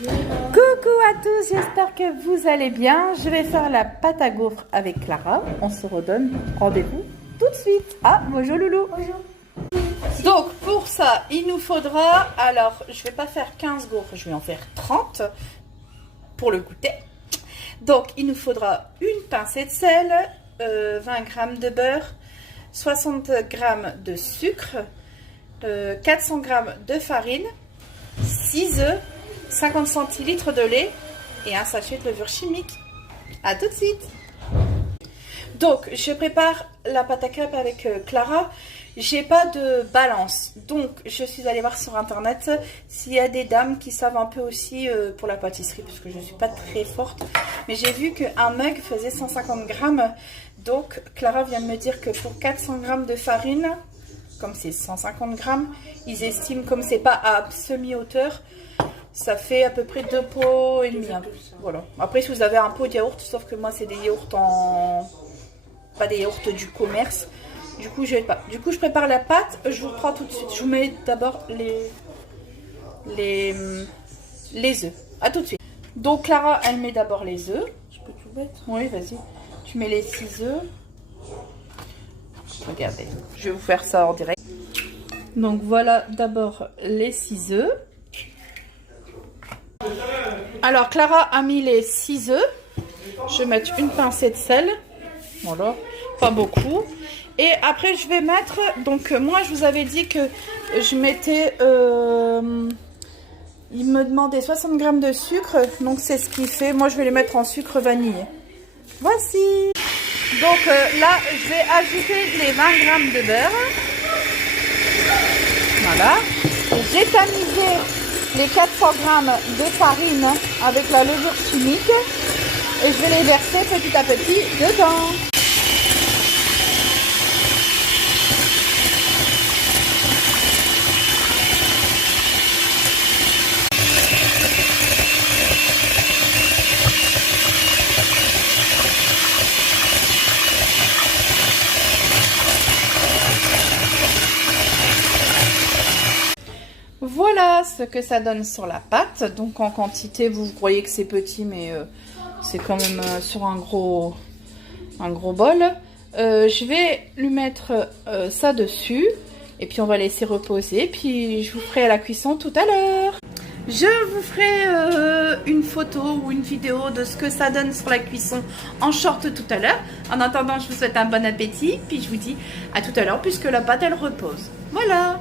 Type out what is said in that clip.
Coucou à tous, j'espère que vous allez bien. Je vais faire la pâte à gaufres avec Clara. On se redonne rendez-vous tout de suite. Ah, bonjour Loulou. Bonjour. Donc pour ça, il nous faudra, alors je vais pas faire 15 gaufres, je vais en faire 30 pour le goûter. Donc il nous faudra une pincée de sel, 20 g de beurre, 60 g de sucre, 400 g de farine, 6 œufs, 50 centilitres de lait et un sachet de levure chimique. A tout de suite. Donc je prépare la pâte à crêpes avec Clara. J'ai pas de balance, donc je suis allée voir sur internet s'il y a des dames qui savent un peu aussi pour la pâtisserie, parce que je suis pas très forte, mais j'ai vu qu'un mug faisait 150 grammes. Donc Clara vient de me dire que pour 400 grammes de farine, comme c'est 150 grammes, ils estiment, comme c'est pas à semi-hauteur, ça fait à peu près 2 pots et demi. Voilà. Après, si vous avez un pot de yaourt, sauf que moi c'est des yaourts pas des yaourts du commerce. Du coup, je prépare la pâte. Je vous reprends tout de suite. Je vous mets d'abord les œufs. A tout de suite. Donc Clara, elle met d'abord les œufs. Je peux tout mettre? Oui, vas-y. Tu mets les 6 œufs. Regardez, je vais vous faire ça en direct. Donc voilà d'abord les 6 œufs. Alors Clara a mis les 6 œufs. Je vais mettre une pincée de sel. Voilà, pas beaucoup. Et après je vais mettre, donc moi je vous avais dit que je mettais, il me demandait 60 g de sucre, donc c'est ce qu'il fait. Moi je vais les mettre en sucre vanille. Voici. Donc là je vais ajouter les 20 g de beurre. Voilà. J'ai tamisé les 400 g de farine avec la levure chimique et je vais les verser petit à petit dedans. Voilà ce que ça donne sur la pâte. Donc en quantité, vous croyez que c'est petit, mais c'est quand même sur un gros bol. Je vais lui mettre ça dessus. Et puis on va laisser reposer. Puis je vous ferai la cuisson tout à l'heure. Je vous ferai une photo ou une vidéo de ce que ça donne sur la cuisson en short tout à l'heure. En attendant, je vous souhaite un bon appétit. Puis je vous dis à tout à l'heure puisque la pâte elle repose. Voilà.